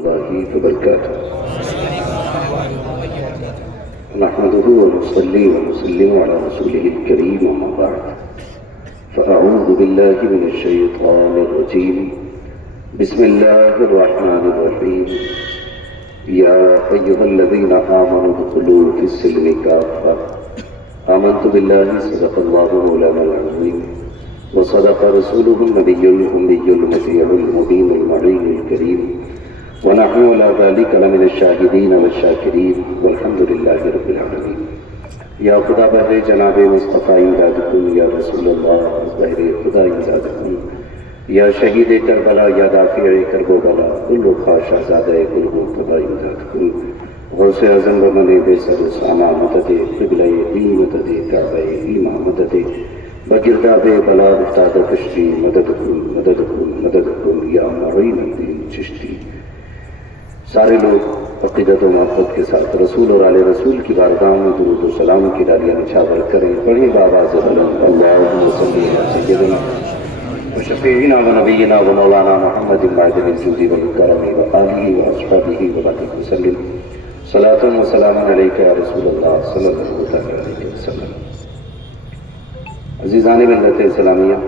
الله وبركاته. نحمده ونصلي ونسلم على رسوله الكريم وما بعد. فأعوذ بالله من الشيطان الرجيم. بسم الله الرحمن الرحيم. يا أيها الذين آمنوا ادخلوا في السلم كافة. آمنت بالله صدق الله مولانا العظيم وصدق رسوله النبي الأمي المطيع المبين المعين الكريم ونحن على ذلك لمن الشاهدين والشاكرين والحمد لله رب العالمين. یا خدا بہر جناب مصطفیٰ امداد کن، یا رسول اللہ بہر خدا امداد کن، یا شہید کربلا، یا دافع کرب و بلا، کل خواہ زادہ کل مرتبہ امداد کن. غوث اعظم و من بے سر ساما مدد قبلہ دین مدد کعبہ ایمہ مدد بگرداب بلا افتاد کشتی مدد کن مدد کن مدد کن یا معین الدین چشتی. سارے لوگ عقیدت و محبت کے ساتھ رسول اور آل رسول کی بارگاہ میں درود و سلام کی ڈالیاں نچھاور کریں. پڑھیں بآواز بلند اللہم صلی علی سیدنا و شفیعنا و نبینا و مولانا محمد معدن الجود والکرم و آلہ و اصحابہ و بارک وسلم. صلاۃ و سلام علیک یا رسول اللہ صلی اللہ علیہ وسلم. عزیزان ملت اسلامیہ،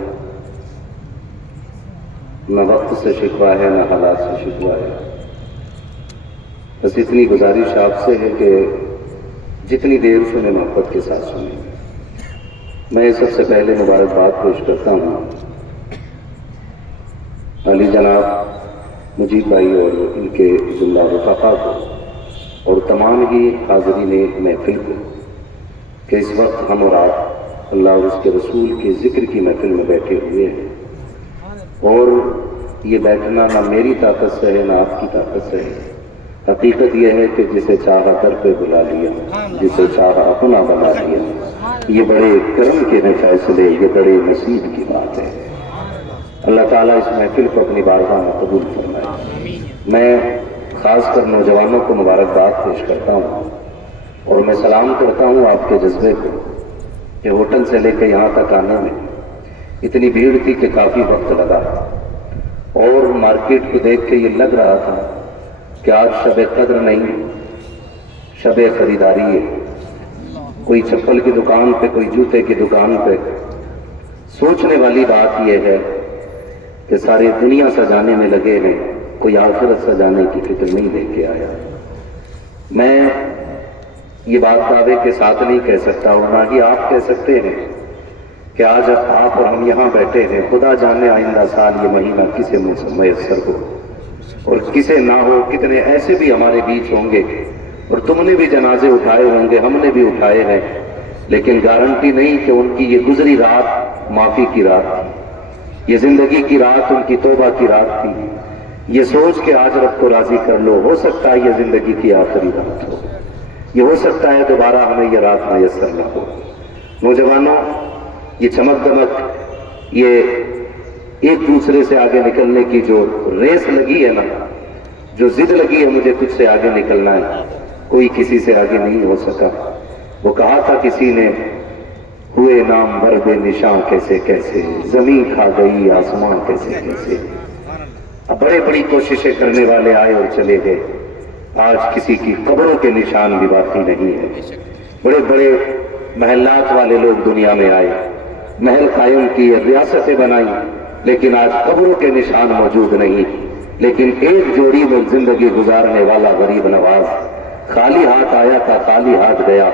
نہ وقت سے شکوہ ہے نہ حالات سے شکوہ ہے، بس اتنی گزارش آپ سے ہے کہ جتنی دیر سنیں محبت کے ساتھ سنیں. میں سب سے پہلے مبارکباد پیش کرتا ہوں علی جناب مجیب بھائی اور ان کے جملہ رفقا کو اور تمام ہی حاضرین محفل کو کہ اس وقت ہم اور آپ اللہ اور اس کے رسول کے ذکر کی محفل میں بیٹھے ہوئے ہیں. اور یہ بیٹھنا نہ میری طاقت سے ہے نہ آپ کی طاقت سے ہے. حقیقت یہ ہے کہ جسے چاہا در پہ بلا لیا، جسے چاہا اپنا بنا لیا. یہ بڑے کرم کے فیصلے، یہ بڑے نصیب کی بات ہے. اللہ تعالیٰ اس محفل کو اپنی بارگاہ میں قبول فرمائے. میں خاص کر نوجوانوں کو مبارکباد پیش کرتا ہوں اور میں سلام کرتا ہوں آپ کے جذبے کو کہ ہوٹل سے لے کے یہاں تک آنے میں اتنی بھیڑ تھی کہ کافی وقت لگا اور مارکیٹ کو دیکھ کے یہ لگ رہا تھا کہ آج شب قدر نہیں، شب خریداری ہے. کوئی چپل کی دکان پہ، کوئی جوتے کی دکان پہ. سوچنے والی بات یہ ہے کہ ساری دنیا سجانے میں لگے ہیں، کوئی آخرت سجانے کی فکر نہیں لے کے آیا. میں یہ بات دعوے کے ساتھ نہیں کہہ سکتا اور نہ ہی آپ کہہ سکتے ہیں کہ آج آپ اور ہم یہاں بیٹھے ہیں. خدا جانے آئندہ سال یہ مہینہ کسے میسر ہو اور کسے نہ ہو. کتنے ایسے بھی ہمارے بیچ ہوں گے اور تم نے بھی جنازے اٹھائے ہوں گے، ہم نے بھی اٹھائے ہیں، لیکن گارنٹی نہیں کہ ان کی یہ گزری رات معافی کی رات تھی، یہ زندگی کی رات ان کی توبہ کی رات تھی. یہ سوچ کے آج رب کو راضی کر لو. ہو سکتا ہے یہ زندگی کی آخری رات ہو، یہ ہو سکتا ہے دوبارہ ہمیں یہ رات میسر نہ ہو. نوجوانوں، یہ چمک دمک، یہ ایک دوسرے سے آگے نکلنے کی جو ریس لگی ہے نا، جو ضد لگی ہے مجھے کچھ سے آگے نکلنا ہے، کوئی کسی سے آگے نہیں ہو سکا. وہ کہا تھا کسی نے، ہوئے نام بر بے نشاں کیسے کیسے، زمین کھا گئی آسمان کیسے کیسے. اب بڑے بڑی کوششیں کرنے والے آئے اور چلے گئے. آج کسی کی قبروں کے نشان بھی باقی نہیں ہے. بڑے بڑے محلات والے لوگ دنیا میں آئے، محل قائم کیے، ریاستیں بنائی، لیکن آج قبروں کے نشان موجود نہیں. لیکن ایک جوڑی میں زندگی گزارنے والا غریب نواز خالی ہاتھ آیا تھا، خالی ہاتھ گیا.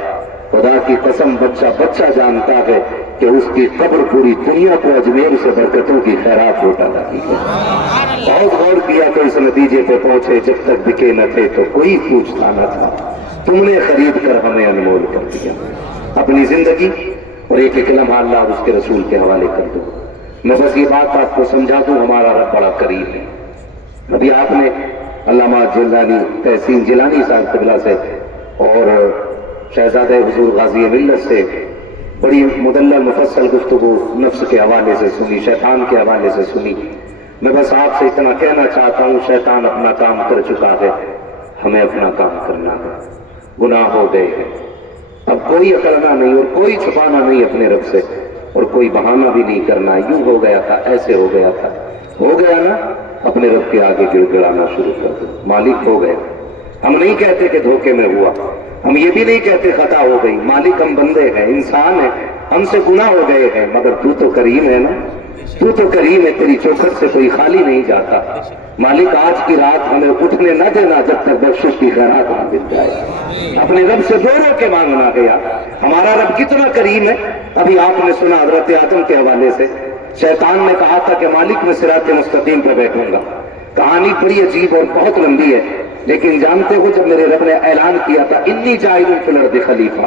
خدا کی قسم بچہ جانتا ہے کہ اس کی قبر پوری دنیا کو اجمیر سے برکتوں کی خیرات لوٹا رہی ہے. بہت غور کیا تو اس نتیجے پہ پہنچے، جب تک بکے نہ تھے تو کوئی پوچھتا نہ تھا، تم نے خرید کر ہمیں انمول کر دیا. اپنی زندگی اور ایک ایک لمحہ اللہ اور اس کے رسول کے حوالے کر دو. میں بس یہ بات آپ کو سمجھا دوں، ہمارا رب بڑا قریب ہے. ابھی آپ نے علامہ جیلانی تحسین جیلانی صاحب قبلہ سے اور شہزادہ حضور غازی ملت سے بڑی مدلل مفصل گفتگو نفس کے حوالے سے سنی، شیطان کے حوالے سے سنی. میں بس آپ سے اتنا کہنا چاہتا ہوں، شیطان اپنا کام کر چکا ہے، ہمیں اپنا کام کرنا ہے. گناہ ہو گئے ہیں، اب کوئی اکڑنا نہیں اور کوئی چھپانا نہیں اپنے رب سے، اور کوئی بہانہ بھی نہیں کرنا. یوں ہو گیا تھا، ایسے ہو گیا تھا، ہو گیا نا. اپنے رب کے آگے گڑ گڑانا شروع کر دو، مالک ہو گئے۔ ہم نہیں کہتے کہ دھوکے میں ہوا، ہم یہ بھی نہیں کہتے خطا ہو گئی، مالک ہم بندے ہیں، انسان ہیں، ہم سے گناہ ہو گئے ہیں، مگر تو تو کریم ہے نا، تو تو کریم ہے، تیری چوکھٹ سے کوئی خالی نہیں جاتا۔ مالک آج کی رات ہمیں اٹھنے نہ دینا جب تک بخشش کی خیرات نہ مل جائے۔ اپنے رب سے رو رو کے مانگنا گیا، ہمارا رب کتنا کریم ہے۔ ابھی آپ نے سنا حضرت آدم کے حوالے سے، شیطان نے کہا تھا کہ مالک میں صراط مستقیم پہ بیٹھوں گا۔ کہانی بڑی عجیب اور بہت لمبی ہے، لیکن جانتے ہو جب میرے رب نے اعلان کیا تھا انی جاعل فی الارض خلیفہ،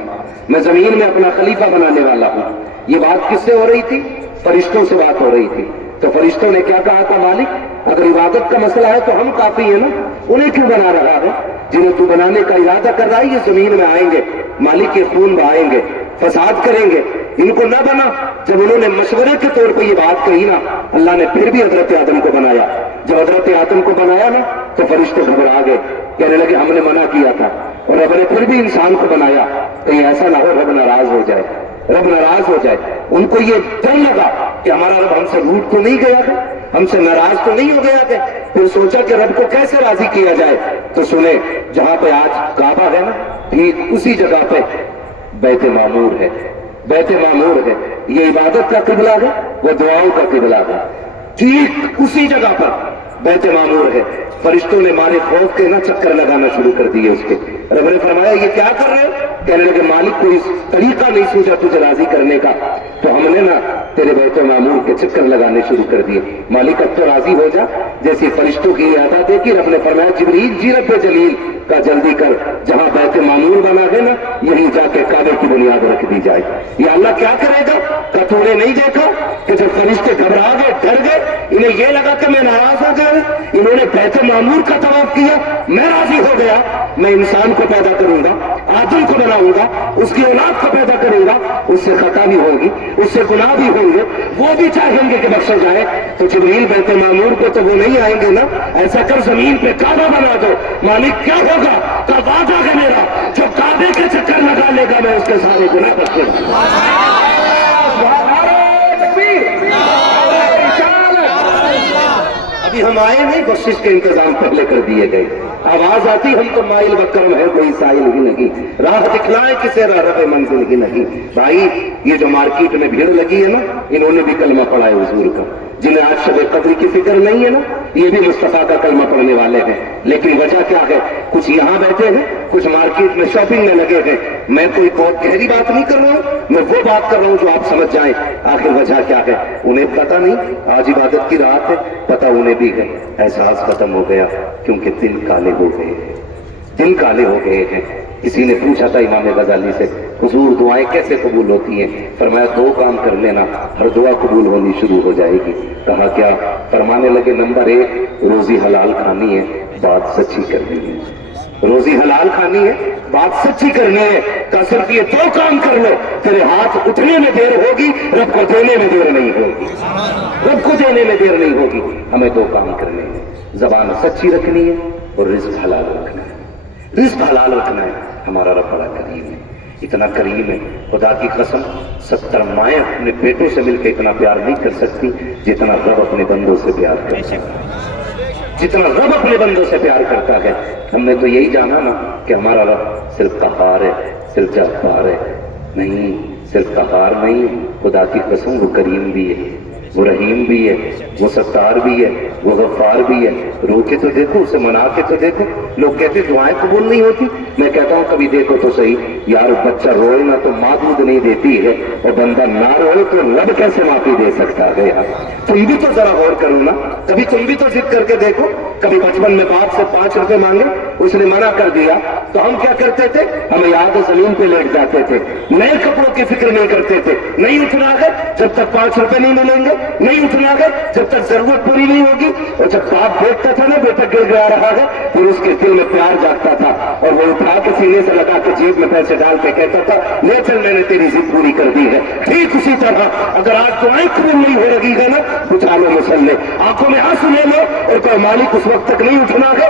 میں زمین میں اپنا خلیفہ بنانے والا ہوں، یہ بات کس سے ہو رہی تھی؟ فرشتوں سے بات ہو رہی تھی۔ تو فرشتوں نے کیا کہا تھا؟ مالک اگر عبادت کا مسئلہ ہے تو ہم کافی ہیں نا، انہیں کیوں بنا رہا ہے؟ جنہیں تو بنانے کا ارادہ کر رہا ہے یہ زمین میں آئیں گے، مالک کے خون بہائیں گے، فساد کریں گے، ان کو نہ بنا۔ جب انہوں نے مشورے کے طور پہ یہ بات کہی نا، اللہ نے پھر بھی حضرت آدم کو بنایا۔ جب حضرت آدم کو بنایا نا تو فرشتے گھبرا گئے، کہنے لگے ہم نے منع کیا تھا، اور رب نے پھر بھی انسان کو بنایا، کہیں ایسا نہ ہو رب ناراض ہو جائے، رب ناراض ہو جائے۔ ان کو یہ ڈر لگا کہ ہمارا رب ہم سے روٹ تو نہیں گیا ہے، ہم سے ناراض تو نہیں ہو گیا ہے۔ پھر سوچا کہ رب کو کیسے راضی کیا جائے، تو سنے جہاں پہ آج کعبہ ہے نا، ٹھیک اسی جگہ پہ بیت معمور ہے، بیت معمور ہے، یہ عبادت کا قبلہ ہے، وہ دعاؤں کا قبلہ ہے، ٹھیک اسی جگہ پر بیت معمور ہے۔ فرشتوں نے مارے خوف کے نا چکر لگانا شروع کر دیے اس کے۔ رب نے فرمایا یہ کیا کر رہے ہو؟ کہنے لگے مالک کوئی طریقہ نہیں سوچا تجھے راضی کرنے کا، تو ہم نے نا تیرے بیت معمور کے چکر لگانے شروع کر دیے۔ مالک اب تو راضی ہو جا۔ جیسی فرشتوں کی ادا دیکھی رب نے فرمایا جبریل جی رب جلیل کا جلدی کر، جہاں بیت معمور بنا ہے نا یہیں جا کے کعبے کی بنیاد رکھ دی جائے۔ یہ اللہ کیا کرے گا؟ کہ تو نے نہیں دیکھا کہ جب فرشتے گھبرا گئے، ڈر گئے، انہیں یہ لگا کہ میں ناراض ہو گیا، انہوں نے بیت معمور کا طواف کیا، میں راضی ہو گیا، میں انسان کو پیدا کروں گا، آدم کو بناؤں گا، اس کی اولاد کو پیدا کروں گا، اس سے خطا بھی ہوگی، اس سے گناہ بھی ہوں گے، وہ بھی چاہیں گے کہ بخشا جائے۔ تو جبریل بیت معمور کو تو وہ نہیں آئیں گے نا، ایسا کر زمین پہ کعبہ بنا دو۔ مالک کیا ہوگا؟ کا وعدہ ہے میرا، جو کعبے کے چکر لگا لے گا میں اس کے سارے گناہ بخش دوں گا۔ ابھی ہم آئے نہیں، بخشش کے انتظام پہلے کر دیے گئے۔ آواز آتی ہم تو مائل وکرم ہے کوئی سائل ہی نہیں، راہ دکھلائے کسے راہ منزل ہی نہیں۔ بھائی یہ جو مارکیٹ میں بھیڑ لگی ہے نا، انہوں نے بھی کلمہ پڑھا ہے حضور کا۔ جنہیں آج شب قدر کی فکر نہیں ہے نا، یہ بھی مصطفیٰ کا کلمہ پڑھنے والے ہیں، لیکن وجہ کیا ہے؟ کچھ یہاں بیٹھے ہیں، کچھ مارکیٹ میں شاپنگ میں لگے ہیں۔ میں کوئی بہت گہری بات نہیں کر رہا ہوں، میں وہ بات کر رہا ہوں جو آپ سمجھ جائیں۔ آخر وجہ کیا ہے؟ انہیں پتہ نہیں آج عبادت کی رات ہے، پتہ انہیں بھی ہے، احساس ختم ہو گیا، کیونکہ دل کالے ہو گئے ہیں، دل کالے ہو گئے ہیں۔ کسی نے پوچھا تھا امام غزالی سے حضور دعائیں کیسے قبول ہوتی ہیں؟ فرمایا دو کام کر لینا، ہر دعا قبول ہونی شروع ہو جائے گی۔ کہا کیا؟ فرمانے لگے نمبر 1 روزی حلال کھانی ہے، بات سچی کرنی ہے، روزی حلال کھانی ہے، بات سچی کرنی ہے۔ کہ صرف یہ 2 کام کر لو، تیرے ہاتھ اٹھنے میں دیر ہوگی، رب کو دینے میں دیر نہیں ہوگی، رب کو دینے میں دیر نہیں ہوگی۔ ہمیں 2 کام کرنے ہیں، زبان سچی رکھنی ہے اور رزق حلال رکھنا ہے، رزق حلال رکھنا ہے۔ ہمارا رب بڑا کریم ہے، اتنا کریم ہے، خدا کی قسم 70 مائیں اپنے بیٹوں سے مل کے اتنا پیار نہیں کر سکتی جتنا رب اپنے بندوں سے پیار کرتا ہے، جتنا رب اپنے بندوں سے پیار کرتا ہے۔ ہم نے تو یہی جانا نا کہ ہمارا رب صرف قہار ہے، صرف جبار ہے، نہیں صرف قہار نہیں، خدا کی قسم وہ کریم بھی ہے، وہ رحیم بھی ہے، وہ ستار بھی ہے، وہ غفار بھی ہے۔ رو کے تو دیکھو، اسے منا کے تو دیکھو۔ لوگ کہتے دعائیں قبول نہیں ہوتی، میں کہتا ہوں کبھی دیکھو تو صحیح یار، بچہ روئے نا تو ماں دودھ نہیں دیتی ہے، اور بندہ نہ روئے تو رب کیسے معافی دے سکتا ہے یار؟ تم بھی تو ذرا غور کرو نا، کبھی تم بھی تو ضد کر کے دیکھو۔ کبھی بچپن میں باپ سے 5 روپے مانگے، اس نے منع کر دیا تو ہم کیا کرتے تھے؟ ہمیں یاد ہے زمین پہ لیٹ جاتے تھے، نئے کپڑوں کی فکر نہیں کرتے تھے، نہیں اٹھنا ہے جب تک 5 روپے نہیں ملیں گے، نہیں اٹھنا ہے جب تک ضرورت پوری نہیں ہوگی۔ اور جب باپ دیکھتا تھا نا بیٹا گر گیا رہا ہے، پھر اس کے دل میں پیار جاگتا تھا، اور وہ اٹھا کے سینے سے لگا کے جیب میں پیسے ڈال کے کہتا تھا لے چل میں نے تیری ضد پوری کر دی ہے۔ ٹھیک اسی طرح اگر آج دعائیں قبول نہیں ہو رہی ہے نا، بجھا لو مسلے، آنکھوں میں آنسو لے لو اور کہو مالک اس وقت تک نہیں اٹھنا ہے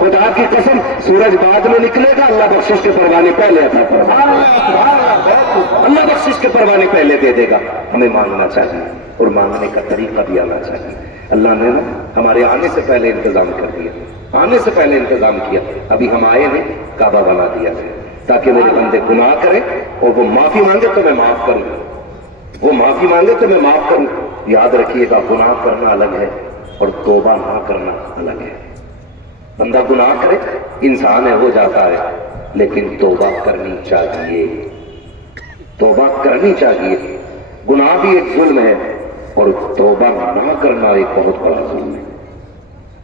خدا کی قسم سورج بعد میں نکلے گا, اللہ بخشش کے پروانے پہلے عطا فرمائے, اللہ بخشش کے پروانے پہلے دے دے گا. ہمیں مانگنا چاہیے اور مانگنے کا طریقہ بھی آنا چاہیے. اللہ نے ہمارے آنے سے پہلے انتظام کر دیا, آنے سے پہلے انتظام کیا. ابھی ہم آئے ہیں کعبہ بنا دیا ہے تاکہ میرے بندے گناہ کریں اور وہ معافی مانگے تو میں معاف کروں, وہ معافی مانگے تو میں معاف کروں. یاد رکھیے گا گناہ کرنا الگ ہے اور توبہ نہ کرنا الگ ہے. بندہ گناہ کرے, انسان ہے ہو جاتا ہے, لیکن توبہ کرنی چاہیے, توبہ کرنی چاہیے. گناہ بھی ایک ظلم ہے اور توبہ نہ کرنا ایک بہت بڑا ظلم ہے.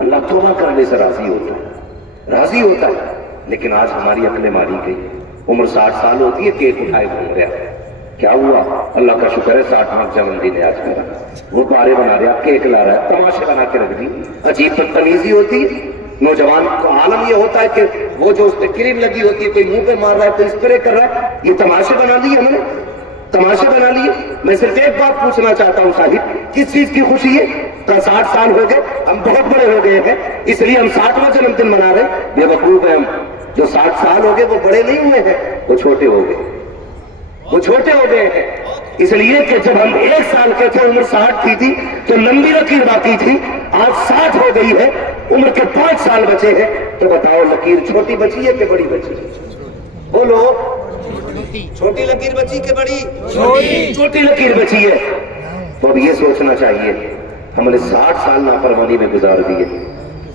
اللہ توبہ کرنے سے راضی ہوتا ہے, راضی ہوتا ہے. لیکن آج ہماری عقلیں ماری گئی. عمر 60 سال ہوتی ہے, کیک اٹھائے گھوم رہا ہے. کیا ہوا؟ اللہ کا شکر ہے 60واں جنم دن ہے آج میرا. وہ پارے بنا رہا, کیک لا رہا ہے, تماشے بنا کے رکھ دی. عجیب بدتمیزی ہوتی ہے. نوجوان کو عالم یہ ہوتا ہے کہ وہ جو اس پہ کریم لگی ہوتی ہے, کوئی منہ پہ مار رہا ہے, کوئی اسپرے کر رہا ہے. یہ تماشے بنا لیے ہم نے, تماشے بنا لیے. میں صرف ایک بات پوچھنا چاہتا ہوں صاحب, کس چیز کی خوشی ہے؟ 60 سال ہو گئے, ہم بہت بڑے ہو گئے ہیں, اس لیے ہم 60واں جنم دن منا رہے ہیں. بے وقوف ہیں ہم. جو 60 سال ہو گئے وہ بڑے نہیں ہوئے ہیں, وہ چھوٹے ہو گئے, وہ چھوٹے ہو گئے ہیں. اس لیے کہ جب ہم 1 سال کے تھے, عمر 60 تھی تو لمبی لکیر باقی تھی. آج 60 ہو گئی ہے, عمر کے 5 سال بچے ہیں. تو بتاؤ لکیر چھوٹی بچی ہے کہ بڑی بچی ہے؟ بولو, چھوٹی لکیر بچی کہ بڑی؟ چھوٹی لکیر بچی ہے. تو اب یہ سوچنا چاہیے ہم نے 60 سال نافرمانی میں گزار دیے,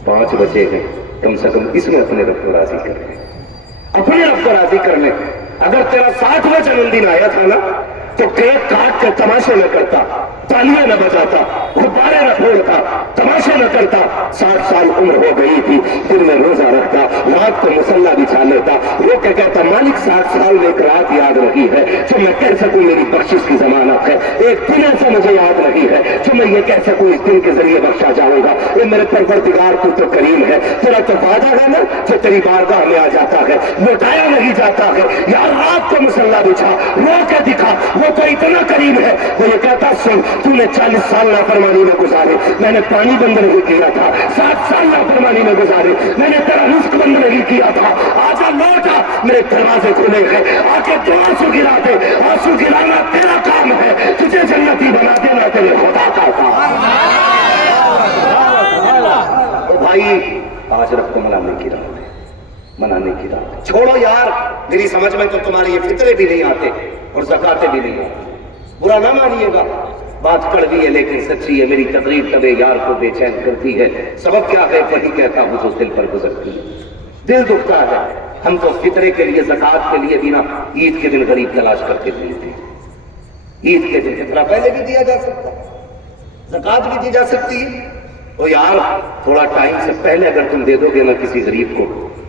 5 بچے ہیں, کم سے کم اس میں اپنے رب کو راضی کر لیں, اپنے رب کو راضی کر لیں. اگر تیرا 60واں جنم دن آیا تھا نا تو کیک کاٹ کے تماشے نہ کرتا, تالیاں نہ بجاتا, غبارے نہ پھوڑتا, تماشے نہ کرتا. 60 سال عمر ہو گئی تھی, دن میں روزہ رکھتا, رات کو مصلی بچھا لیتا, رو کے کہتا مالک 60 سال میں ایک رات یاد رہی ہے جو میں کہہ سکوں میری بخشش کی ضمانت ہے, ایک دن ایسا مجھے یاد رہی ہے جو میں یہ کہہ سکوں اس دن کے ذریعے بخشا جاؤں گا. اے میرے پروردگار تو تو کریم ہے, تیرا تو وعدہ ہے نا جو تیری بارگاہ میں آ جاتا ہے لوٹایا نہیں جاتا ہے. یار رات کو مصلی بچھا, رو کے دکھا, وہ تو اتنا کریم ہے. وہ یہ کہتا سن تو نے 40 سال نافرمانی میں گزارے, میں نے پانی بند نہیں کیا تھا. 60 سال نافرمانی میں گزارے, میں نے تیرا رزق بند نہیں کیا تھا. آجا لوٹا, میرے دروازے کھلے ہیں, آ کے تو آنسو گرا دے. آنسو گرانا تیرا کام ہے, تجھے جنتی بنا دینا تیرے خدا کا کام. بھائی آج رب کو منانے کی راہ ہے, منانے کی راہ. چھوڑو یار, میری سمجھ میں تو تمہاری یہ فطرے بھی نہیں آتے اور زکاتے بھی نہیں آتے. برا نہ مانیے گا, بات کڑوی ہے لیکن سچی ہے. میری تقریر کبھی یار کو بے چین کرتی ہے. سبب کیا ہے؟ وہی کہتا ہوں جو دل پر گزرتی ہے. دل دکھتا ہے. ہم تو فطرے کے لیے, زکات کے لیے بھی نا عید کے دن غریب تلاش کرتے تھے. عید کے دن فطرہ پہلے بھی دیا جا سکتا, زکات بھی دی جا سکتی ہے. اور یار تھوڑا ٹائم سے پہلے اگر تم دے دو گے نا کسی غریب کو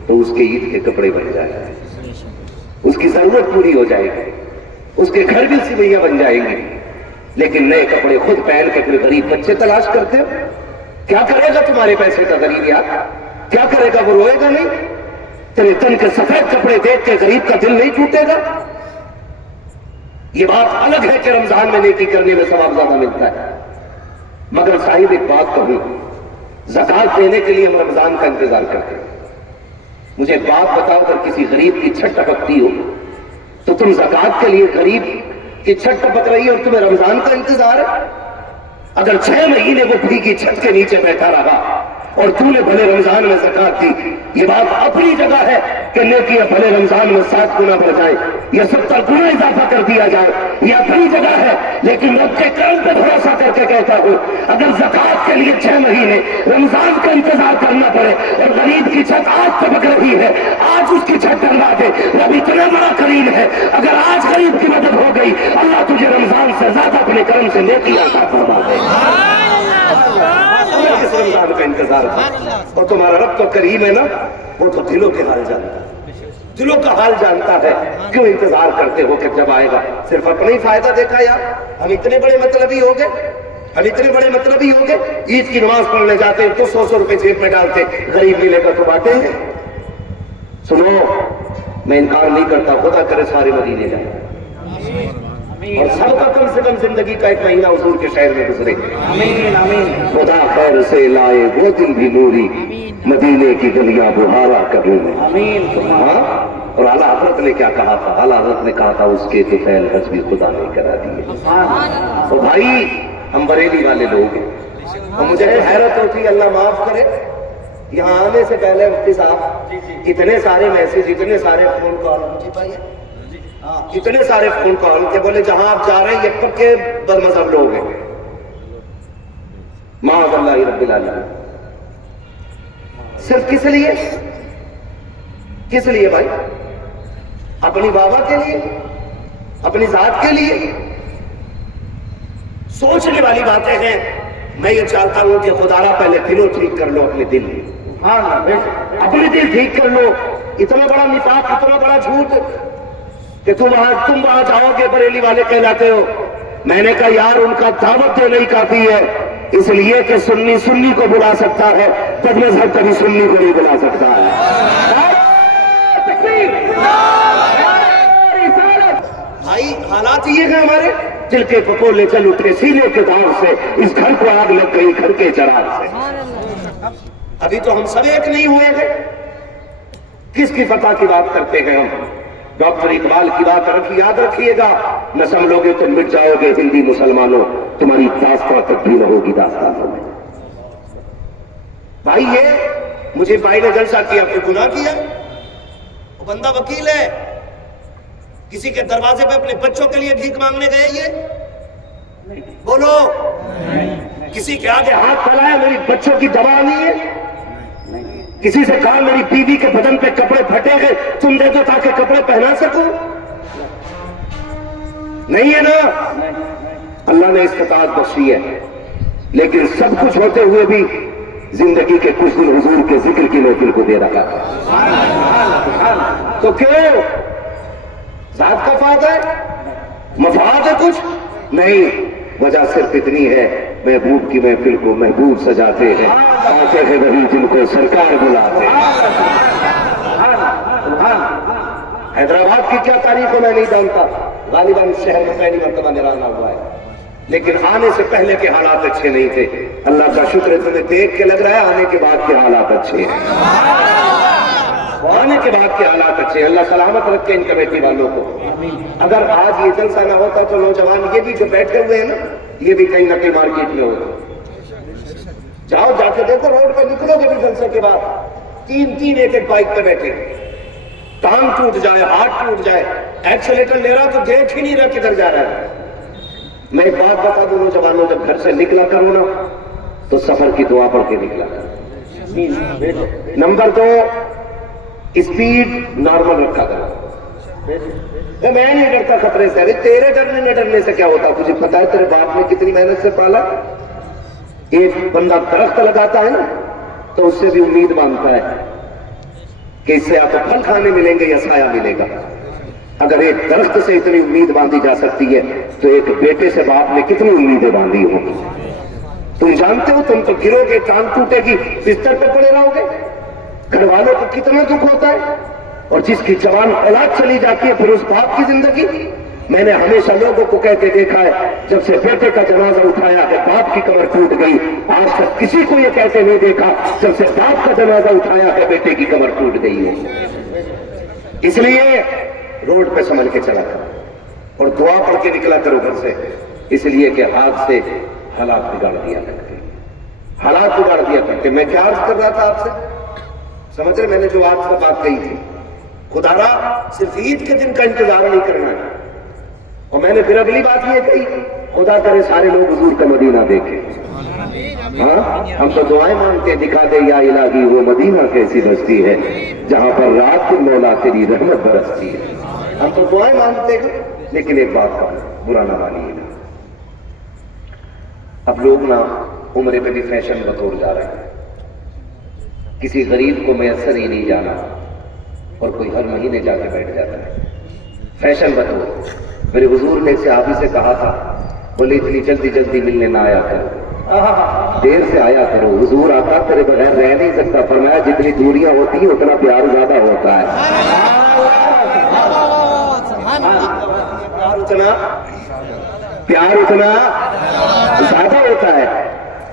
تو اس کے عید کے کپڑے بن جائیں گے, اس کی ضرورت پوری ہو جائے گی, اس کے گھر بھی سوئیاں بن جائیں گی. لیکن نئے کپڑے خود پہن کے پھر غریب بچے تلاش کرتے ہو. کیا کرے گا تمہارے پیسے کا غریب یار؟ کیا کرے گا؟ وہ روئے گا نہیں؟ تیرے تن کے سفید کپڑے دیکھ کے غریب کا دل نہیں ٹوٹے گا؟ یہ بات الگ ہے کہ رمضان میں نیکی کرنے میں ثواب زیادہ ملتا ہے. مگر صاحب ایک بات کہوں, زکات دینے کے لیے ہم رمضان کا انتظار کرتے ہیں. مجھے بات بتاؤ, اگر کسی غریب کی چھٹ ٹپکتی ہو تو تم زکات کے لیے غریب کی چھت ٹپک رہی ہے اور تمہیں رمضان کا انتظار ہے؟ اگر 6 مہینے وہ بھیگی چھت کے نیچے بیٹھا رہا اور تو نے بھلے رمضان میں زکات دی, یہ بات اپنی جگہ ہے کہ نیکیاں بھلے رمضان میں 7 گنا بڑھ جائے یا 70 گنا اضافہ کر دیا جائے, یہ اپنی جگہ ہے. لیکن رب کے کرم پہ بھروسہ کر کے کہتا ہوں, اگر زکات کے لیے 6 مہینے رمضان کا انتظار کرنا پڑے اور غریب کی چھت آج ٹپک رہی ہے, آج اس کی چھت ڈلوا دے. رب اتنا بڑا کریم ہے, اگر آج غریب کی مدد ہو گئی اللہ تجھے رمضان سے زیادہ اپنے کرم سے نیکی عطا فرما دے. اس رمضان کا انتظار تھا. اور تمہارا رب تو کریم ہے نا, وہ تو دلوں کے حال جانتا ہے, دلوں کا حال جانتا ہے. کیوں انتظار کرتے ہو کہ جب آئے گا؟ صرف اپنا ہی فائدہ دیکھا یار. ہم اتنے بڑے مطلبی ہو گئے, ہم اتنے بڑے مطلبی ہو گئے. عید کی نماز پڑھنے جاتے ہیں تو 100 روپے جیب میں ڈالتے, غریب ملے گا تو بانٹیں گے. سنو, میں انکار نہیں کرتا, خدا کرے سارے مدینے جائیں, اور سب کا کم سے کم زندگی کا 1 مہینہ حضور کے شہر میں گزرے. خدا خیر سے لائے وہ دل بھی نوری، مدینے کی گلیاں بہارا کروں میں. اور اعلیٰ حضرت نے کیا کہا تھا؟ اعلیٰ حضرت نے کہا تھا اس کے طفیل حج بھی خدا نے کرا دیے. اور بھائی ہم بریلی والے لوگ ہیں، اور مجھے حیرت ہوتی ہے، اللہ معاف کرے، یہاں آنے سے پہلے مفتی صاحب اتنے سارے میسج، اتنے سارے فون کال، اتنے سارے فون کال کہ بولے جہاں آپ جا رہے ہیں یہ پکے بد مذہب لوگ ہیں. معاذ اللہ رب العالمین. صرف کس لیے؟ کس لیے بھائی؟ اپنی بابا کے لیے؟ اپنی ذات کے لیے؟ سوچنے والی باتیں ہیں. میں یہ چاہتا ہوں کہ خدا را پہلے دلوں ٹھیک کر لو، اپنے دل، اپنے دل ٹھیک کر لو. اتنا بڑا نفاق، اتنا بڑا جھوٹ کہ تم وہاں جاؤ گے بریلی والے کہلاتے ہو. میں نے کہا یار ان کا دعوت دینا ہی کافی ہے، اس لیے کہ سنی سنی کو بلا سکتا ہے، بد مذہب کبھی سنی کو نہیں بلا سکتا ہے. بھائی حالات یہ ہیں ہمارے، دل کے پپولے چل اٹھے سینے کے دور سے، اس گھر کو آگ لگ گئی گھر کے چراغ سے. ابھی تو ہم سب ایک نہیں ہوئے ہیں. کس کی فتح کی بات کرتے ہیں ہم؟ ڈاکٹر اقبال کی بات یاد رکھیے گا، نہ سمجھو گے تم مٹ جاؤ گے ہندی مسلمانوں، تمہاری داستان تک بھی نہ ہوگی داستانوں میں. بھائی یہ مجھے بھائی نے جلسہ کیا، کوئی گناہ کیا؟ وہ بندہ وکیل ہے، کسی کے دروازے پہ اپنے بچوں کے لیے بھیک مانگنے گئے؟ یہ بولو، کسی کے آگے ہاتھ پھیلایا میری بچوں کی دوا نہیں ہے؟ کسی سے کہا میری بیوی کے بدن پہ کپڑے پھٹے گئے تم دے دو تاکہ کپڑے پہنا سکوں؟ نہیں ہے نا. اللہ نے استطاعت بخشی ہے، لیکن سب کچھ ہوتے ہوئے بھی زندگی کے کچھ دن حضور کے ذکر کی محفل کو دے رہا ہے. تو کیوں؟ ذات کا فائدہ ہے؟ مفاد ہے کچھ؟ نہیں. وجہ صرف اتنی ہے، محبوب کی محفل کو محبوب سجاتے ہیں، آتے ہیں وہی جن کو سرکار بلاتے ہیں. حیدرآباد کی کیا تاریخ ہے میں نہیں جانتا، غالباً شہر میں پہلی مرتبہ میرا آنا ہوا ہے، لیکن آنے سے پہلے کے حالات اچھے نہیں تھے. اللہ کا شکر ہے تمہیں دیکھ کے لگ رہا ہے آنے کے بعد کے حالات اچھے ہیں. آنے کے بعد کے حالات اچھے ہیں. اللہ سلامت رکھے ان کمیٹی والوں کو. اگر آج یہ جلسہ نہ ہوتا تو نوجوان یہ بھی جو بیٹھے ہوئے ہیں نا، یہ بھی کہیں نہ کہیں مارکیٹ میں ہوتے. جاؤ جا کے دیکھو، روڈ پہ نکلو گے بھی جلسے کے بعد 3 ایک بائک پہ بیٹھے، ٹانگ ٹوٹ جائے، ہاتھ ٹوٹ جائے، ایکسیلیٹر لے رہا تو دیکھ ہی نہیں رہا کدھر جا رہا ہے. میں ایک بات بتا دوں نوجوانوں، جب گھر سے نکلا کرو نا تو سفر کی دعا پڑھ کے نکلا کرو. نمبر 2، اسپیڈ نارمل رکھا کرو. میں نہیں ڈرتا خطرے سے. ارے تیرے ڈرنے نہ ڈرنے سے کیا ہوتا؟ تجھے پتا ہے تیرے باپ نے کتنی محنت سے پالا. ایک بندہ درخت لگاتا ہے نا تو اس سے بھی امید باندھتا ہے کہ اس سے آپ کو پھل کھانے ملیں گے یا سایہ ملے گا. اگر ایک درخت سے اتنی امید باندھی جا سکتی ہے تو ایک بیٹے سے باپ نے کتنی امیدیں باندھی ہوں. تم جانتے ہو تم تو گرو گے، ٹانگ ٹوٹے گی، بستر پہ پڑے رہو گے. گھر والوں کو کتنا دکھ ہوتا ہے، اور جس کی جوان اولاد چلی جاتی ہے پھر اس باپ کی زندگی. میں نے ہمیشہ لوگوں کو کہہ کے دیکھا ہے جب سے بیٹے کا جنازہ اٹھایا ہے باپ کی کمر ٹوٹ گئی. آج تک کسی کو یہ کہتے نہیں دیکھا جب سے باپ کا جنازہ اٹھایا ہے بیٹے کی کمر ٹوٹ گئی ہے. اس لیے روڈ پہ سنبھل کے چلا کرو اور دعا پڑھ کے نکلا کرو گھر سے، اس لیے کہ ہاتھ سے حالات بگاڑ دیا کرتے، حالات بگاڑ دیا کرتے. میں کیا عرض کر رہا تھا آپ سے؟ سمجھ رہے؟ میں نے جو آج سے بات کہی تھی، خدا را صرف عید کے دن کا انتظار نہیں کرنا ہے. اور میں نے پھر اگلی بات یہ کہی، خدا کرے سارے لوگ حضور کا مدینہ دیکھیں. ہاں ہم تو دعائیں مانگتے ہیں، دکھا دے یا الہی وہ مدینہ کیسی بستی ہے جہاں پر رات کو مولا تیری رحمت برستی ہے. ہم تو دعائیں مانگتے ہیں، لیکن ایک بات کا برا نہ مانیے گا، اب لوگ نا عمرے پہ بھی فیشن بطور جا رہے ہیں. کسی غریب کو میسر ہی نہیں جانا اور کوئی ہر مہینے جا کے بیٹھ جاتا ہے فیشن بطور. میرے حضور نے صحابی سے کہا تھا، بولے اتنی جلدی جلدی ملنے نہ آیا کرو، دیر سے آیا کرو. حضور آقا تیرے بغیر رہ نہیں سکتا. فرمایا جتنی دوریاں ہوتی ہیں اتنا پیار زیادہ ہوتا ہے. پیار اتنا زیادہ ہوتا ہے.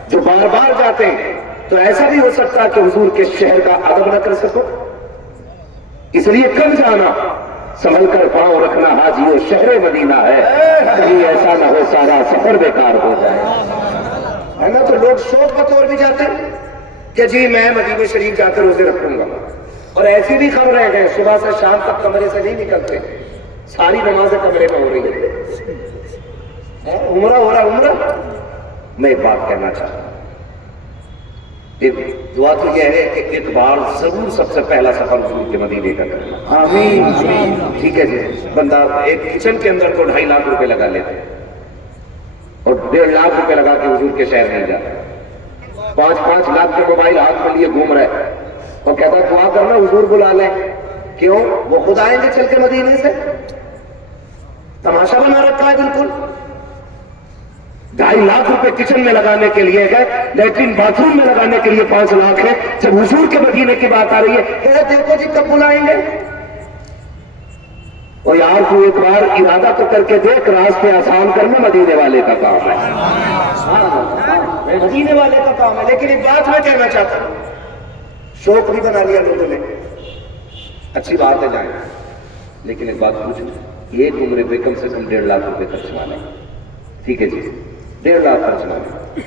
جو بار بار جاتے ہیں تو ایسا بھی ہو سکتا ہے کہ حضور کے شہر کا ادب نہ کر سکو, اس لیے کم جانا, سنبھل کر پاؤں رکھنا حاجیو شہر مدینہ ہے, کہیں ایسا نہ ہو سارا سفر بیکار ہو جائے. ہے نا, تو لوگ شوق بطور بھی جاتے ہیں کہ جی میں مدینہ شریف جا کر روزے رکھوں گا, اور ایسی بھی خبریں رہ گئے صبح سے شام تک کمرے سے نہیں نکلتے, ساری نمازیں کمرے میں ہو رہی ہے, عمرہ ہو رہا عمرہ. میں ایک بات کہنا چاہتا ہوں, دعا تو یہ ہے کہ ایک بار ضرور سب سے پہلا سفر حضور کے مدینے کا کرنا. آمین. ٹھیک ہے جی, بندہ ایک کچن کے اندر تو 2.5 لاکھ روپے لگا لیتے ہیں اور 1.5 لاکھ روپے لگا کے حضور کے شہر نہیں جاتا, 5 لاکھ کے موبائل ہاتھ میں لیے گھوم رہا ہے اور کہتا ہے دعا کرنا حضور بلا لیں. کیوں؟ وہ خود آئیں گے چل کے مدینے سے, تماشا بنا رکھا ہے بالکل. 2.5 لاکھ روپے کچن میں لگانے کے لیے گئے, لیٹرین باتھ روم میں لگانے کے لیے 5 لاکھ ہے. جب حضور کے مدینے کی بات آ رہی ہے کہ دیکھو جی کب بلائیں گے. اور یار تو ایک بار ارادہ تو کر کے دیکھ, راستے آسان کرنا مدینے والے کا کام ہے, مدینے والے کا کام ہے. لیکن ایک بات میں کہنا چاہتا ہوں, شوق بھی بنا لیا لوگوں نے, اچھی بات ہے جائیں, لیکن ایک بات پوچھوں, ایک عمرے پہ کم سے کم 1.5 لاکھ روپے خرچ مانے. ٹھیک ہے جی, 1.5 لاکھ خرچ مانے.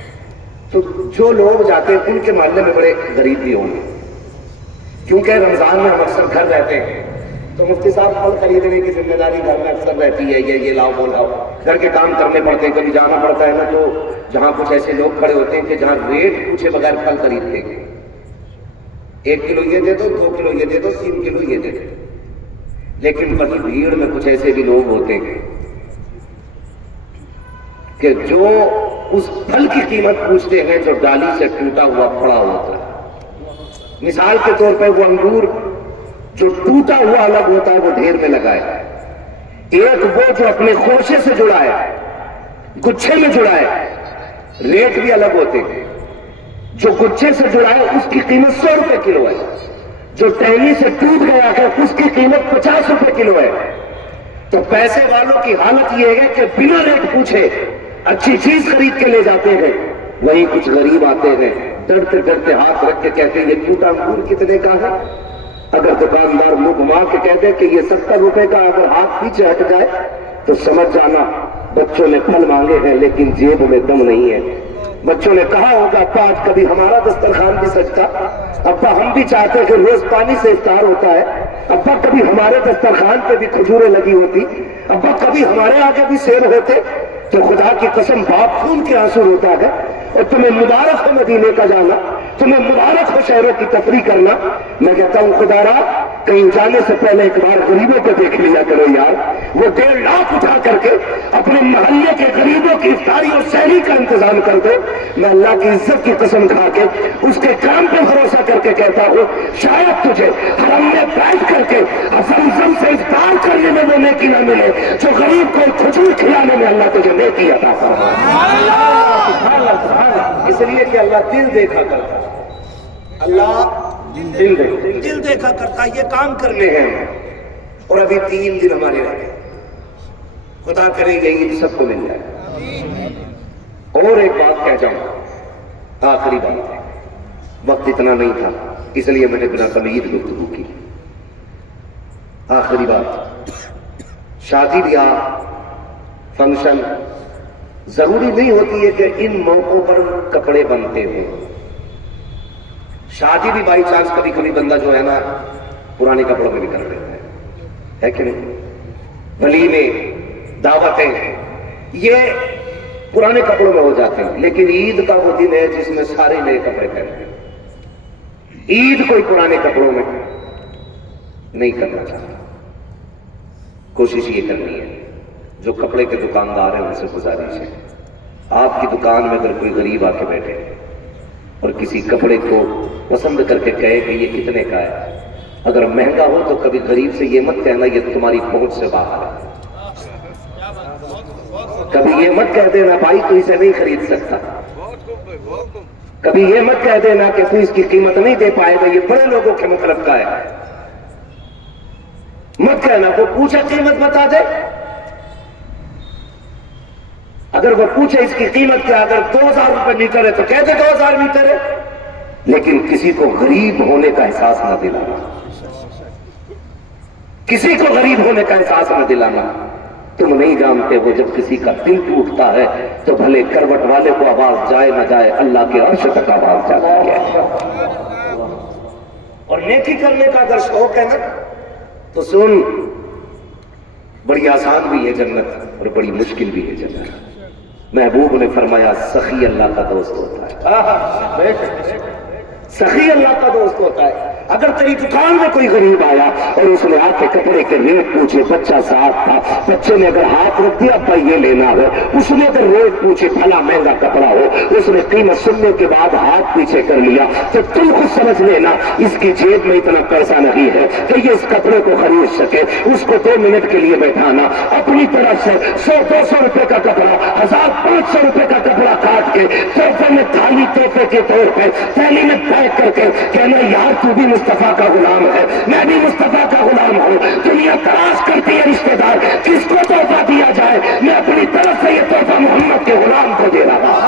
تو جو لوگ جاتے ہیں ان کے محلے میں بڑے غریب بھی ہوں گے, کیونکہ رمضان میں ہم اکثر گھر رہتے ہیں تو مفتی صاحب پھل خریدنے کی ذمہ داری گھر میں اکثر رہتی ہے, یہ لاؤ وہ لاؤ, گھر کے کام کرنے پڑتے ہیں. کبھی جانا پڑتا ہے نا تو جہاں کچھ ایسے لوگ کھڑے ہوتے ہیں کہ جہاں ریٹ پوچھے بغیر پھل خریدتے ہیں, 1 کلو یہ دے دو, 2 کلو یہ دے دو, 3 کلو یہ دے دو. لیکن بڑی بھیڑ میں کچھ ایسے بھی لوگ ہوتے ہیں کہ جو اس پھل کی قیمت پوچھتے ہیں جو ڈالی سے ٹوٹا ہوا پڑا ہوتا ہے. مثال کے طور پہ وہ انگور جو ٹوٹا ہوا الگ ہوتا ہے وہ ڈھیر میں لگا ہے, ایک وہ جو اپنے خوشے سے جڑا ہے, گچھے میں جڑا ہے, ریٹ بھی الگ ہوتے ہیں. جو گچھے سے جڑا ہے اس کی قیمت 100 روپے کلو ہے, جو ٹہنی سے ٹوٹ گیا ہے اس کی قیمت 50 روپے کلو ہے. تو پیسے والوں کی حالت یہ ہے کہ بنا ریٹ پوچھے اچھی چیز خرید کے لے جاتے ہیں. وہیں کچھ غریب آتے ہیں ڈرتے ڈرتے ہاتھ رکھ کے کہتے ہیں یہ ٹوٹا انگور کتنے کا ہے. اگر دکاندار منہ گھما کے کہہ دے کہ یہ 70 روپے کا, اگر ہاتھ پیچھے ہٹ جائے تو سمجھ جانا بچوں نے پھل مانگے ہیں لیکن جیب میں دم نہیں ہے. بچوں نے کہا ہوگا ابا آج کبھی ہمارا دسترخوان بھی سجتا, ابا ہم بھی چاہتے ہیں کہ روز پانی سے افطار ہوتا ہے, ابا کبھی ہمارے دسترخوان پہ بھی کھجوریں لگی ہوتی, ابا کبھی ہمارے آگے بھی سیب ہوتے. تو خدا کی قسم باپ خون کے آنسو روتا ہے. اور تمہیں مبارک ہو مدینے کا جانا, تمہیں مبارک ہو شہروں کی تفریح کرنا. میں کہتا ہوں خدا را کہیں جانے سے پہلے ایک بار غریبوں کو دیکھ لیا کرو یار. وہ 1.5 لاکھ اٹھا کر کے اپنے محلے کے غریبوں کی افطاری اور سحری کا انتظام کر دو. میں اللہ کی عزت کی قسم کھا کے اس کے کام پہ بھروسہ کر کے کہتا ہوں شاید تجھے حرم میں بیٹھ کر کے زمزم سے افطار کرنے میں وہ نیکی نہ ملے جو غریب کو کھجور کھلانے میں اللہ تجھے نیکی عطا فرمائے. اس لیے کہ اللہ دل دیکھا کرتا, اللہ دل دیکھا کرتا. یہ کام کرنے ہیں اور ابھی 3 دن ہمارے رہ گئے, خدا کرے گئی سب کو مل جائے. اور ایک بات کہہ جاؤں, آخری بات ہے, وقت اتنا نہیں تھا اس لیے میں نے بنا تمہید گفتگو کی. آخری بات, شادی بیاہ فنکشن ضروری نہیں ہوتی ہے کہ ان موقعوں پر کپڑے بنتے ہوں. شادی بھی بائی چانس کبھی کبھی بندہ جو ہے نا پرانے کپڑوں میں بھی کر لیتا ہے کہ نہیں. ولیمے دعوتیں یہ پرانے کپڑوں میں ہو جاتے ہیں, لیکن عید کا وہ دن ہے جس میں سارے نئے کپڑے پہنتے ہیں. عید کوئی پرانے کپڑوں میں نہیں کرنا چاہتا. کوشش یہ کرنی ہے, جو کپڑے کے دکاندار ہیں ان سے گزارش ہے, آپ کی دکان میں اگر کوئی غریب آ کے بیٹھے اور کسی کپڑے کو پسند کر کے کہے کہ یہ کتنے کا ہے, اگر مہنگا ہو تو کبھی غریب سے یہ مت کہنا یہ تمہاری پہنچ سے باہر ہے. کبھی یہ مت کہہ دینا بھائی تو اسے نہیں خرید سکتا. کبھی یہ مت کہہ دینا کہ تو اس کی قیمت نہیں دے پائے گا, یہ بڑے لوگوں کے مطلب کا ہے. مت کہنا, وہ پوچھا قیمت بتا دے. اگر وہ پوچھے اس کی قیمت کیا، اگر 2000 روپے میٹر ہے تو کہتے 2000 میٹر ہے، لیکن کسی کو غریب ہونے کا احساس نہ دلانا، کسی کو غریب ہونے کا احساس نہ دلانا۔ تم نہیں جانتے وہ جب کسی کا دل ٹوٹتا ہے تو بھلے کروٹ والے کو آواز جائے نہ جائے، اللہ کے عرش تک آواز جاتی ہے۔ اور نیکی کرنے کا اگر شوق ہے نا تو سن، بڑی آسان بھی ہے جنت اور بڑی مشکل بھی ہے جنت۔ محبوب نے فرمایا سخی اللہ کا دوست ہوتا ہے، سخی اللہ کا دوست ہوتا ہے۔ اگر تیری دکان میں کوئی غریب آیا اور اس نے آ کے کپڑے کے ریٹ پوچھے، بچہ ساتھ تھا، بچے نے اگر ہاتھ رکھ دیا ابا یہ لینا ہے، اس نے اگر ریٹ پوچھے بھلا مہنگا کپڑا ہو، اس نے قیمت سننے کے بعد ہاتھ پیچھے کر لیا، تو تم خود سمجھ لینا اس کی جیب میں اتنا پیسہ نہیں ہے کہ یہ اس کپڑے کو خرید سکے۔ اس کو 2 منٹ کے لیے بیٹھانا، اپنی طرف سے 100-200 روپے کا کپڑا، 1500 روپے کا کپڑا کاٹ کے تحفے میں تھالی تحفے کے طور پہ تھیلی میں پیک کر کے کہنا یار تو بھی مصطفیٰ کا غلام ہے، میں بھی مصطفیٰ کا غلام ہوں۔ دنیا تلاش کرتی ہے رشتہ دار کس کو تحفہ دیا جائے، میں اپنی طرف سے یہ تحفہ محمد کے غلام کو دے رہا ہوں۔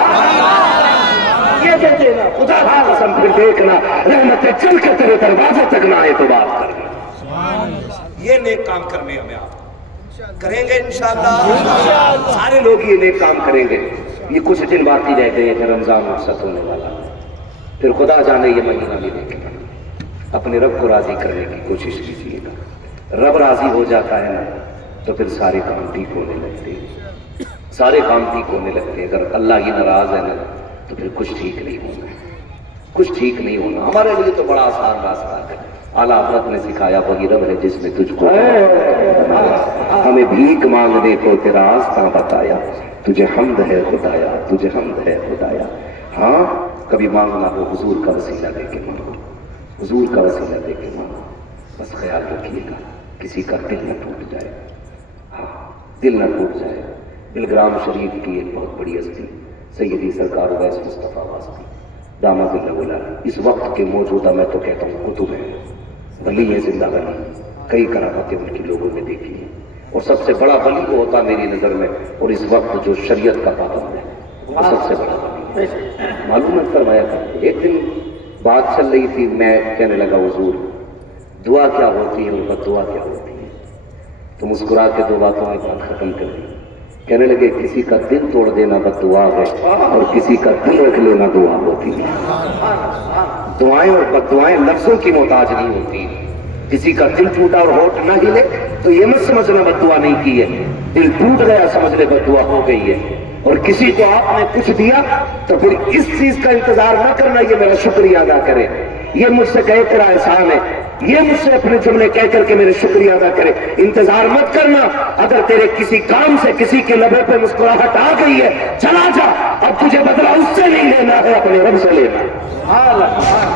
یہ دے دینا، خدا کی قسم، پھر دیکھنا رحمتیں چل کے تیرے دروازے تک نہ آئے تو بات کرنا۔ یہ نیک کام کرنے ہمیں آپ کریں گے انشاءاللہ، سارے لوگ یہ نیک کام کریں گے۔ یہ کچھ دن باقی رہ گئے کہ رمضان رخصت ہونے والا ہے، پھر خدا جانے یہ مہینہ بھی دیکھے گا۔ اپنے رب کو راضی کرنے کی کوشش کیجیے گا، رب راضی ہو جاتا ہے نا تو پھر سارے کام ٹھیک ہونے لگتے ہیں، سارے کام ٹھیک ہونے لگتے ہیں۔ اگر اللہ ہی ناراض ہے نا تو پھر کچھ ٹھیک نہیں ہونا ہے، کچھ ٹھیک نہیں ہونا۔ ہمارے لیے تو بڑا آسان راستہ ہے، اعلیٰ حضرت نے سکھایا وہی رب ہے جس نے تجھ کو ہمیں بھیک مانگنے کو تیرا راستہ بتایا، تجھے حمد ہے خدایا، تجھے حمد ہے خدایا۔ ہاں کبھی مانگنا ہو حضور کا وسیلہ دے کے مانگو، حضور کا وسیلہ دے کے مانگو، بس خیال رکھیے گا کسی کا دل نہ ٹوٹ جائے، ہاں دل نہ ٹوٹ جائے۔ بلگرام شریف کی ایک بہت بڑی ہستی سیدی سرکار اویس مصطفیٰ واسطی داماد اللہ ولا، اس وقت کے موجودہ میں تو کہتا ہوں کتب ہے، ولی ہے، زندہ ولی، کئی کرامتیں ان کی لوگوں نے دیکھی ہیں، اور سب سے بڑا ولی وہ ہوتا میری نظر میں اور اس وقت جو شریعت کا پابند ہے وہ سب سے بڑا ولی ہے۔ معلوم ہے فرمایا کرتے، ایک دن بات چل رہی تھی، میں کہنے لگا حضور دعا کیا ہوتی ہے اور بد دعا کیا ہوتی ہے، تو مسکرا کے 2 باتوں میں بات ختم کر دی۔ کہنے لگے کسی کا دل توڑ دینا بد دعا ہے اور کسی کا دل رکھ لینا دعا ہوتی ہے۔ دعائیں اور بد دعائیں لفظوں کی محتاج نہیں ہوتی، کسی کا دل ٹوٹا اور ہونٹ نہ ہلے تو یہ مت سمجھنا بد دعا نہیں کی ہے، دل ٹوٹ گیا سمجھ لے بد دعا ہو گئی ہے۔ اور کسی کو آپ نے کچھ دیا تو پھر اس چیز کا انتظار نہ کرنا یہ میرا شکریہ ادا کرے، یہ مجھ سے کہہ کر احسان ہے، یہ مجھ سے اپنے جملے کہہ کر کے میرے شکریہ ادا کرے۔ انتظار مت کرنا، اگر تیرے کسی کام سے کسی کے لبے پہ مسکراہٹ آ گئی ہے چلا جا، اب تجھے بدلہ اس سے نہیں لینا ہے، اپنے رب سے لینا،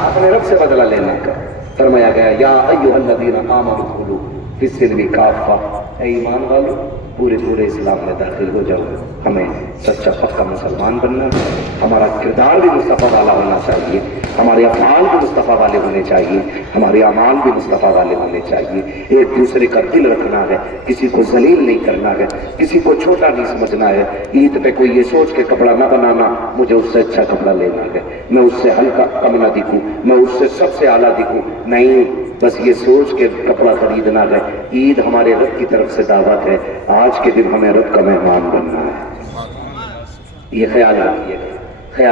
اپنے رب سے بدلہ لینا کا۔ فرمایا گیا یا ایھا الذین آمنوا ادخلوا فی السلم کافہ، اے ایمان والو پورے اسلام میں داخل ہو جاؤ۔ ہمیں سچا پکا مسلمان بننا ہے، ہمارا کردار بھی مصطفیٰ والا ہونا چاہیے، ہمارے افعال بھی مصطفیٰ والے ہونے چاہیے، ہمارے اعمال بھی مصطفیٰ والے ہونے چاہیے۔ ایک دوسرے کا دل رکھنا ہے، کسی کو ذلیل نہیں کرنا ہے، کسی کو چھوٹا نہیں سمجھنا ہے۔ عید پہ کوئی یہ سوچ کے کپڑا نہ بنانا مجھے اس سے اچھا کپڑا لینا ہے، میں اس سے ہلکا کم نہ دکھوں، میں اس سے سب سے اعلیٰ دکھوں، نہیں، بس یہ سوچ کے کپڑا خریدنا ہے۔ عید ہمارے رب کی طرف سے دعوت ہے، آج کے دن ہمیں رب کا مہمان بننا ہے، یہ خیال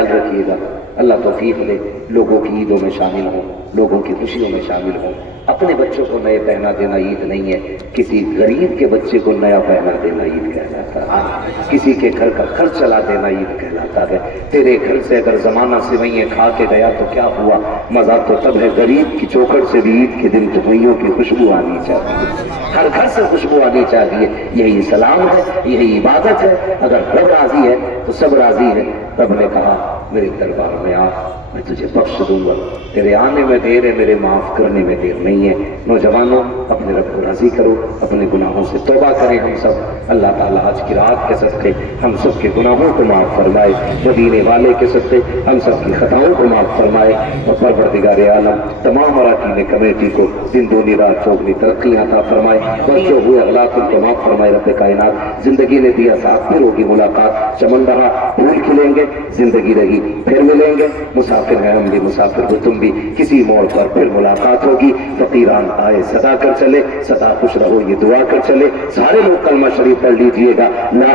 رکھیے گا۔ اللہ توفیق دے، لوگوں کی عیدوں میں شامل ہوں، لوگوں کی خوشیوں میں شامل ہوں۔ اپنے بچوں کو نئے پہنا دینا عید نہیں ہے، کسی غریب کے بچے کو نیا پہنا دینا عید کہلاتا ہے، کسی کے گھر کا خرچ چلا دینا عید کہلاتا ہے۔ تیرے گھر سے اگر زمانہ سوئیاں کھا کے گیا تو کیا ہوا، مزہ تو تب ہے غریب کی چوکھٹ سے بھی عید کے دن سوئیوں کی خوشبو آنی چاہیے، ہر گھر سے خوشبو آنی چاہیے۔ یہی سلام ہے، یہی عبادت ہے۔ اگر رب راضی ہے تو سب راضی ہے۔ رب نے کہا میرے دربار میں آ، میں تجھے بخش دوں گا، تیرے آنے میں دیر ہے، میرے معاف کرنے میں دیر نہیں ہے۔ نوجوانوں اپنے رب کو راضی کرو، اپنے گناہوں سے توبہ کریں ہم سب۔ اللہ تعالیٰ آج کی رات کے صدقے ہم سب کے گناہوں کو معاف فرمائے، مدینے والے کے صدقے ہم سب کی خطاؤں کو معاف فرمائے، اور پروردگار عالم تمام اراکین کمیٹی کو دن دونی رات چوگنی ترقی عطا فرمائے، بس جو ہوئے اغلاط ان کو معاف فرمائے۔ رب کائنات زندگی نے دیا ساتھ، پھر ہوگی ملاقات، چمن رہا پھول کھلیں گے، زندگی رہی پھر ملیں گے، مسافر ہیں ہم بھی، مسافر ہو تم بھی، کسی موڑ پر پھر ملاقات ہوگی۔ فقیران آئے صدا کر چلے، صدا خوش رہو یہ دعا کر چلے۔ سارے لوگ کلمہ شریف پڑھ لیجئے گا، لا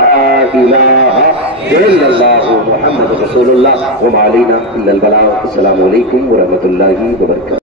الہ الا اللہ محمد رسول اللہ وما علینا الا البلاغ۔ السلام علیکم ورحمۃ اللہ وبرکاتہ۔